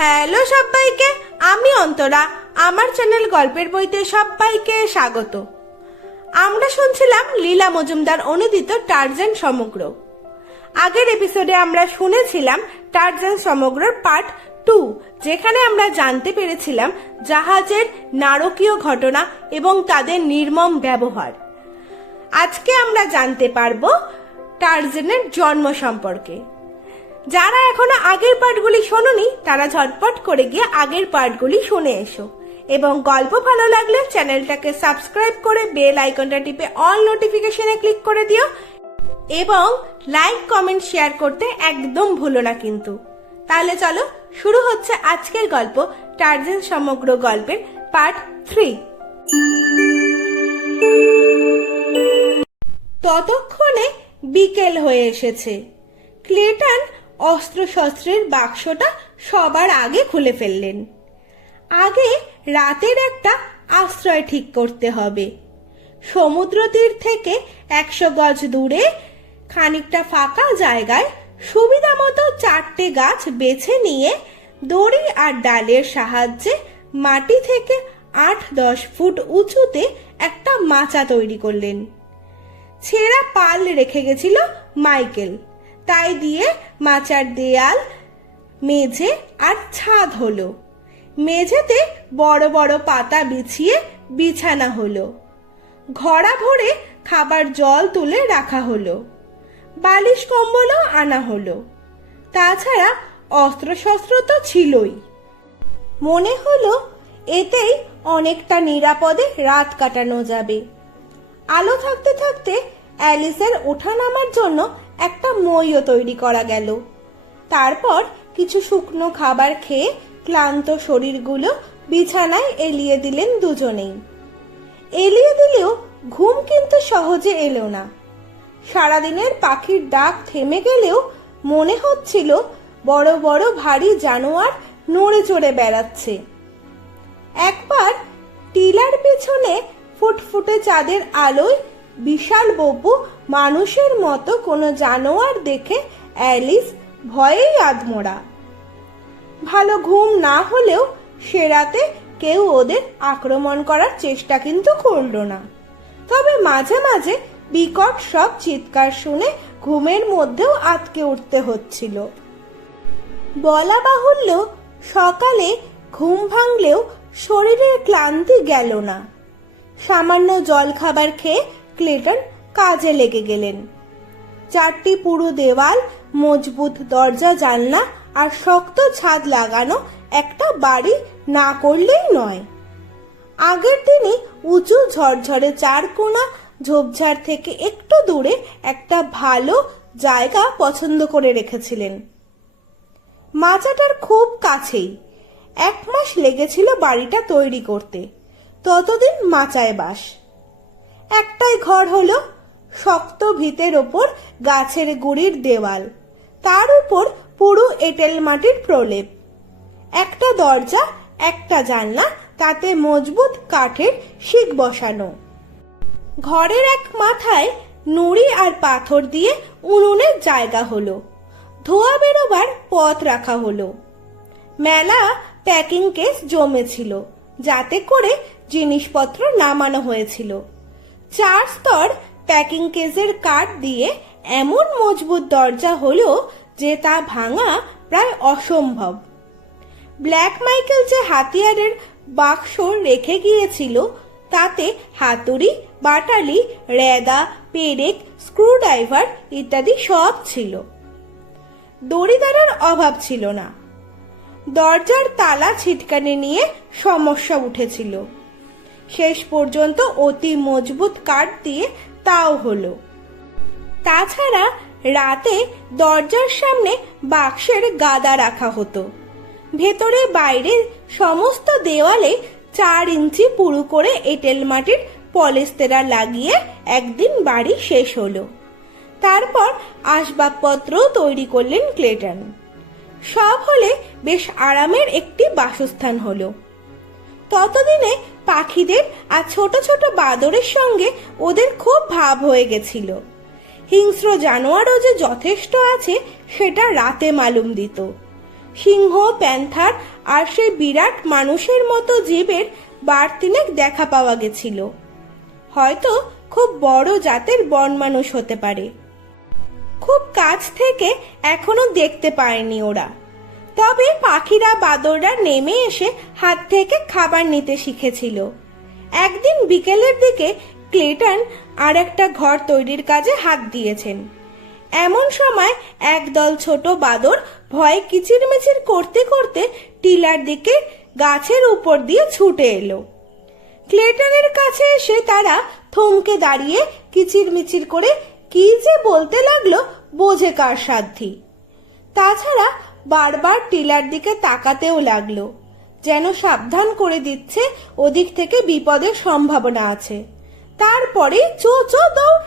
Hello সবাইকে, আমি অন্তরা। আমার চ্যানেল গল্পের বইতে সবাইকে স্বাগত। আমরা শুনছিলাম লীলা মজুমদার অনুদিত টারজান সমগ্র। আগের এপিসোডে আমরা শুনেছিলাম টারজান সমগ্রর পার্ট 2, যেখানে আমরা জানতে পেরেছিলাম জাহাজের নারকীয় ঘটনা এবং তাদের নির্মম ব্যবহার। আজকে আমরা জানতে পারবো টারজানের জন্ম সম্পর্কে। যারা এখনো আগের পার্টগুলি শোনোনি তারা ঝটপট করে গিয়ে আগের পার্টগুলি শুনে এসো, এবং গল্প ভালো লাগলে চ্যানেলটাকে সাবস্ক্রাইব করে বেল আইকনটা টিপে অল নোটিফিকেশনে ক্লিক করে দিও, এবং লাইক কমেন্ট শেয়ার করতে একদম ভুলো না কিন্তু। তাহলে চলো, শুরু হচ্ছে আজকের গল্প, টারজান সমগ্র গল্পের পার্ট 3। ততক্ষণে বিকেল হয়ে এসেছে। ক্লেটন অস্ত্রশস্ত্রের বাক্সটা সবার আগে খুলে ফেললেন। আগে রাতের একটা আশ্রয় ঠিক করতে হবে। সমুদ্র তীর থেকে 100 গজ দূরে খানিকটা ফাঁকা জায়গায় সুবিধা মতো 4টে গাছ বেছে নিয়ে দড়ি আর ডালের সাহায্যে মাটি থেকে 8-10 ফুট উঁচুতে একটা মাচা তৈরি করলেন। ছেঁড়া পাল রেখে গেছিল মাইকেল, তাই দিয়ে মাচার দেয়াল, মেঝে আর ছাদ হলো। মেঝেতে বড় বড় পাতা বিছিয়ে বিছানা হলো। ঘড়া ভরে খাবার জল তুলে রাখা হলো। বালিশ কম্বলও আনা হলো। তাছাড়া অস্ত্রশস্ত্র তো ছিলই। মনে হলো এতেই অনেকটা নিরাপদে রাত কাটানো যাবে। আলো থাকতে থাকতে অ্যালিসের ওঠা নামার জন্য একটা মইও তৈরি করা গেল। তারপর কিছু শুকনো খাবার খেয়ে ক্লান্ত শরীরগুলো বিছানায় এলিয়ে দিলেন দুজনেই। এলিয়ে দিলেও ঘুম কিন্তু সহজে এলো না। সারাদিনের পাখির ডাক থেমে গেলেও মনে হচ্ছিল বড় বড় ভারী জানোয়ার নড়ে চড়ে বেড়াচ্ছে। একবার টিলার পেছনে ফুটফুটে চাঁদের আলোয় বিশাল বপু মানুষের মতো কোনো জানোয়ার দেখে অ্যালিস ভয়েই আধমরা। ভালো ঘুম না হলেও সে রাতে কেউ ওদের আক্রমণ করার চেষ্টা কিন্তু করল না। তবে মাঝে মাঝে বিকট সব চিৎকার শুনে ঘুমের মধ্যেও আটকে উঠতে হচ্ছিল। বলা বাহুল্য, সকালে ঘুম ভাঙলেও শরীরের ক্লান্তি গেল না। সামান্য জল খাবার খেয়ে ক্লেটন কাজে লেগে গেলেন। 4টি পুরু দেওয়াল, মজবুত দরজা জানলা আর শক্ত ছাদ লাগানো একটা বাড়ি না করলেই নয়। আগের দিনই উঁচু ঝরঝরে 4 কোণা ঝোপঝাড় থেকে একটু দূরে একটা ভালো জায়গা পছন্দ করে রেখেছিলেন। মাচাটার খুব কাছেই। 1 মাস লেগেছিল বাড়িটা তৈরি করতে। ততদিন মাচায় বাস। একটাই ঘর হলো, শক্ত ভিতের ওপর গাছের গুড়ির দেওয়াল, তার উপর পুরো এঁটেল মাটির প্রলেপ। একটা দরজা, একটা জানলা, তাতে মজবুত কাঠের শিক বসানো। ঘরের এক মাথায় নুড়ি আর পাথর দিয়ে উনুনের জায়গা হলো। ধোয়া বেরোবার পথ রাখা হলো। মেলা প্যাকিং কেস জমেছিল, যাতে করে জিনিসপত্র নামানো হয়েছিল। 4 স্তর প্যাকিং কেসের কাঠ দিয়ে এমন মজবুত দরজা হলো যে তা ভাঙা প্রায় অসম্ভব। ব্ল্যাক মাইকেল যে হাতিয়ারের বাক্স রেখে গিয়েছিল তাতে হাতুড়ি, বাটালি, রেদা, পেরেক, স্ক্রুড্রাইভার ইত্যাদি সব ছিল। দড়িদারের অভাব ছিল না। দরজার তালা ছিটকানি নিয়ে সমস্যা উঠেছিল। শেষ পর্যন্ত অতি মজবুত কাঠ দিয়ে তাও হলো। তাছাড়া রাতে দরজার সামনে বাক্সের গাদা রাখা হতো। ভেতরে বাইরে সমস্ত দেওয়ালে 4 ইঞ্চি পুরু করে এঁটেল মাটির পলেস্তেরা লাগিয়ে একদিন বাড়ি শেষ হলো। তারপর আসবাবপত্র তৈরি করলেন ক্লেটন। সব হলে বেশ আরামের একটি বাসস্থান হলো। ততদিনে পাখিদের আর ছোট ছোট বাদরের সঙ্গে ওদের খুব ভাব হয়ে গেছিল। হিংস্র জানোয়ারও যে যথেষ্ট আছে সেটা রাতে মালুম দিত। সিংহ, প্যান্থার আর সেই বিরাট মানুষের মতো জীবের বারতিনেক দেখা পাওয়া গেছিল। হয়তো খুব বড় জাতের বন মানুষ হতে পারে। খুব কাছ থেকে এখনো দেখতে পায়নি ওরা, তবে পাখিরা, বাদররা নেমে এসে হাত থেকে খাবার নিতে শিখেছিল। একদিন বিকেলের দিকে ক্লেটন আর একটা ঘর তৈরির কাজে হাত দিয়েছেন। এমন সময় একদল ছোট বাদর ভয়ে কিচিরমিচির করতে করতে টিলার দিকে গাছের উপর দিয়ে ছুটে এলো। ক্লেটনের কাছে এসে তারা থমকে দাঁড়িয়ে কিচিরমিচির করে কি যে বলতে লাগলো বোঝে কার সাধ্যি। তাছাড়া বারবার টিলার দিকে তাকাতেও লাগলো, যেন সাবধান করে দিচ্ছে ওদিক থেকে বিপদের সম্ভাবনা আছে। তারপরে চো চো দৌড়।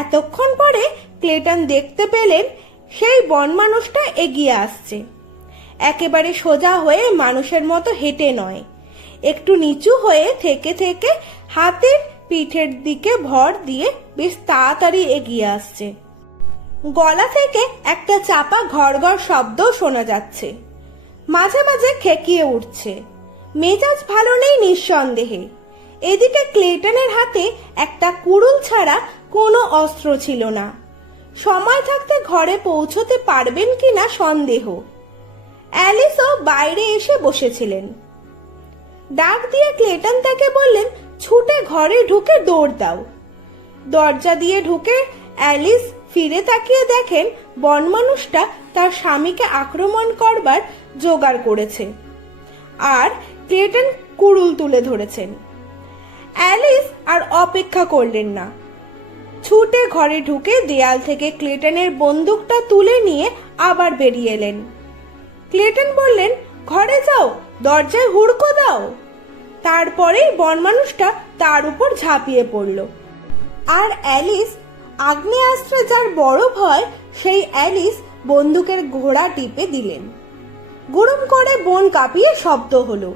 এতক্ষণ পরে ক্লেটন দেখতে পেলেন সেই বন মানুষটা এগিয়ে আসছে। একেবারে সোজা হয়ে মানুষের মতো হেঁটে নয়, একটু নিচু হয়ে থেকে থেকে হাতের পিঠের দিকে ভর দিয়ে বেশ তাড়াতাড়ি এগিয়ে আসছে। গলা থেকে একটা চাপা ঘড়ঘড় শব্দও শোনা যাচ্ছে। মাঝে মাঝে খেকিয়ে উঠছে। মেজাজ ভালো নেই নিঃসন্দেহে। এদিকে ক্লেটনের হাতে একটা কুড়ুল ছাড়া কোনো অস্ত্র ছিল না। সময় থাকতে ঘরে পৌঁছতে পারবেন কিনা সন্দেহ। অ্যালিসও বাইরে এসে বসেছিলেন। ডাক দিয়ে ক্লেটন তাকে বললেন, ছুটে ঘরে ঢুকে দৌড় দাও। দরজা দিয়ে ঢুকে অ্যালিস ফিরে তাকিয়ে দেখেন বন মানুষটা তার স্বামীকে আক্রমণ করবার জোগাড় করেছে, আর ক্লেটন কুড়ুল তুলে ধরেছেন। অ্যালিস আর অপেক্ষা করলেন না, ছুটে ঘরে ঢুকে দেয়াল থেকে ক্লেটনের বন্দুকটা তুলে নিয়ে আবার বেরিয়ে এলেন। ক্লেটন বললেন, ঘরে যাও, দরজায় হুড়কো দাও। তারপরেই বন মানুষটা তার উপর ঝাঁপিয়ে পড়ল। আর অ্যালিস, আগ্নেয়াস্ত্রে যার বড় ভয়, সেই অ্যালিস বন্দুকের ঘোড়া টিপে দিলেন। গুড়ুম করে বন কাঁপিয়ে শব্দ হলো।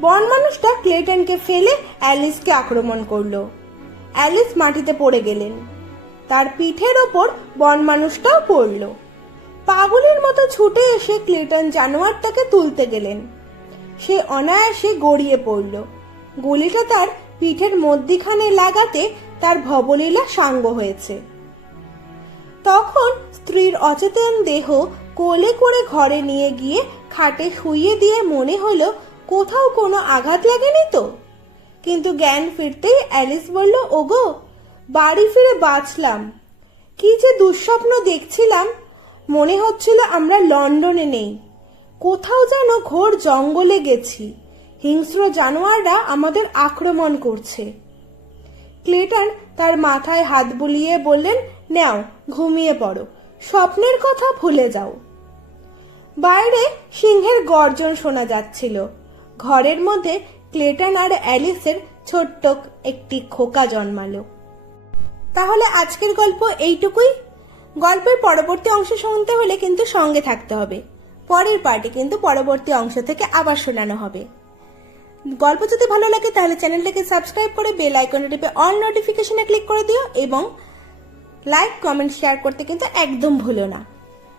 বন মানুষটা ক্লেটনকে ফেলে অ্যালিসকে আক্রমণ করলো। অ্যালিস মাটিতে পড়ে গেলেন। তার পিঠের ওপর বন মানুষটাও পড়ল। পাগলের মতো ছুটে এসে ক্লেটন জানোয়ারটাকে তুলতে গেলেন। সে অনায়াসে গড়িয়ে পড়ল। গুলিটা তার পিঠের মধ্যিখানে লাগাতে তার ভবলীলা সাঙ্গ হয়েছে। তখন স্ত্রীর অচেতন দেহ কোলে করে ঘরে নিয়ে গিয়ে খাটে শুইয়ে দিয়ে মনে হলো কোথাও কোনো আঘাত লাগেনি তো। কিন্তু জ্ঞান ফিরতেই অ্যালিস বলল, ওগো, বাড়ি ফিরে বাঁচলাম। কি যে দুঃস্বপ্ন দেখছিলাম, মনে হচ্ছিল আমরা লন্ডনে নেই, কোথাও যেন ঘোর জঙ্গলে গেছি। হিংস্র জানোয়াররা আমাদের আক্রমণ করছে। ক্লেটন তার মাথায় হাত বুলিয়ে বললেন, নাও, ঘুমিয়ে পড়ো, স্বপ্নের কথা ভুলে যাও। বাইরে সিংহের গর্জন শোনা যাচ্ছিল। ঘরের মধ্যে ক্লেটন আর অ্যালিসের ছোট্ট একটি খোকা জন্মালো। তাহলে আজকের গল্প এইটুকুই। গল্পের পরবর্তী অংশ শুনতে হলে কিন্তু সঙ্গে থাকতে হবে। পরের পার্টে কিন্তু পরবর্তী অংশ থেকে আবার শোনানো হবে। গল্প যদি ভালো লাগে তাহলে চ্যানেলটাকে সাবস্ক্রাইব করে বেল আইকনে টিপে অল নোটিফিকেশনে ক্লিক করে দিও এবং লাইক, কমেন্ট, শেয়ার করতে কিন্তু একদম ভুলো না।